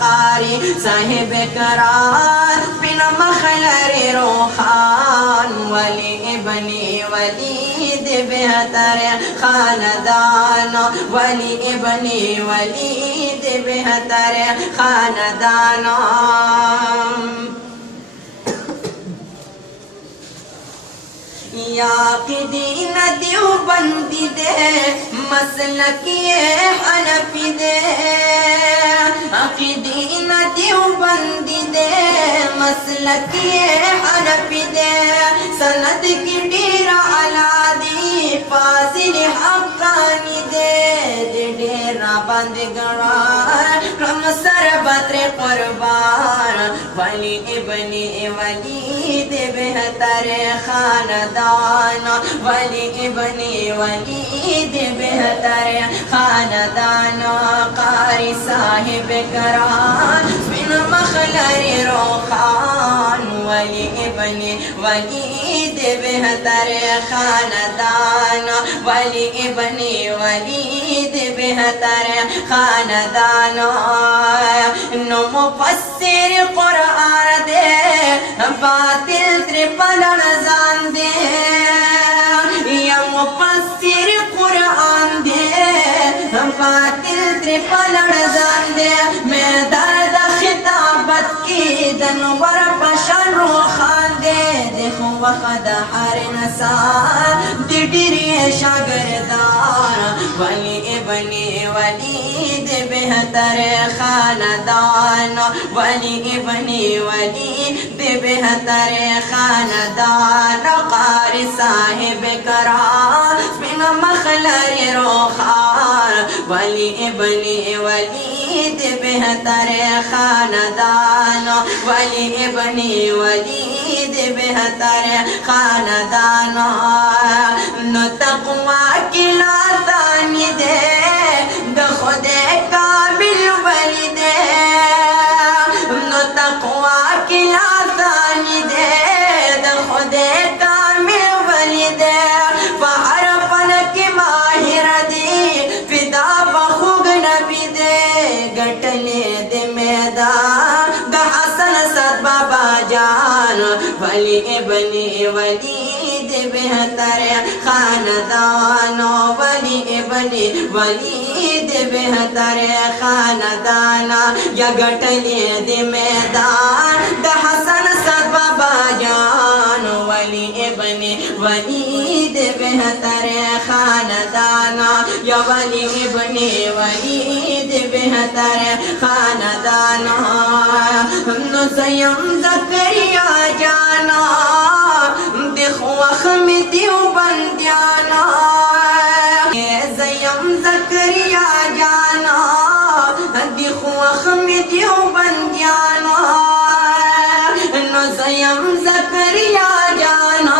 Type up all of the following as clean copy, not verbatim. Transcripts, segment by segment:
कारी साहिब करार बिन मखलर रोखान वली इब्ने वलीद बेहतर खानदान वली इब्ने वलीद बेहतर खानदान। याक़ीदीन देवबंदी दे मसलकिए हनफी दे अक़ीदीन देवबंदी दे मसलकिए हनफी दे सनद की डेरा अलादी फाजिल हक़ानी दे डेरा बंद गड़ा हम सर बद्र कुर्बान वली इब्ने वलीद बेहतर खानदान वली इब्ने वलीद बेहतर खानदान। कारी साहिब करार बिन मखलर रोखान वली इब्ने वलीद बेहतर खानदान वली इब्ने वलीद बेहतर खानदान। नो मुफस्सिर कुरान दे बातिल त्रिपल नजान दे या मुफस्सिर कुरान दे बातिल त्रिपल नजान दे मैं दर्द खिताबत की दनवर बशर रोखान दे देखो वखद हर नसार दिडरी शागरदार वली इब्ने वलीद बेहतर खानदान वली इब्ने वलीद बेहतर खानदान। कारी साहिब करार बिन मखलर रोखार वली इब्ने वलीद बेहतर खानदान वली इब्ने वलीद बेहतर खानदान। नो तक़वा की लातानी दे खुदे काबिल वली दे नो तक़वा की लातानी दे खुदे कामिल वली दे फहर फन की माहिर दी फिदा बखुग नबी दे गटले दे मैदान द हसन सद बाबा जान वली इब्ने वलीद बेहतर खानदान वली इब्ने वलीद बेहतर खानदान। या गटले दे मैदान द हसन सद बाबा जान वली इब्ने वलीद बेहतर खानदान या वली इब्ने वलीद बेहतर खानदान। नो सयम ज़करिया जाना देखो अखम देवबंदियाना सयम ज़करिया जाना देखो अखम देवबंदियाना नो सयम ज़करिया जाना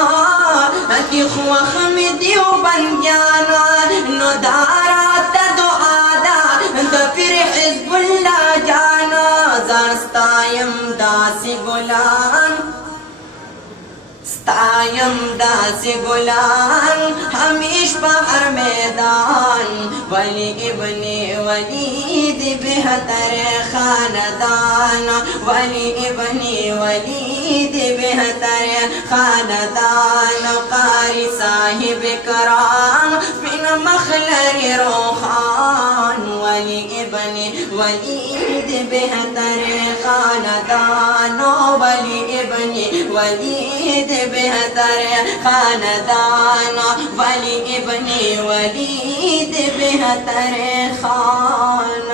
देखो अखम देवबंदियाना नो दारा तदो आदा फिर हिज़्बुल्लाह जाना ज़ास्तायम दासी गुलाम स्तायम दासी गुलाम हमीश बहर मैदान वली इब्ने वलीद बेहतर खानदान वली इब्ने वलीद बेहतर खानदान। कारी साहिब करार बिन मखलर रोखान वली इब्ने वलीद बेहतर खानदान वली इब्ने वलीद बेहतर खानदान वली इब्ने वलीद बेहतर खान।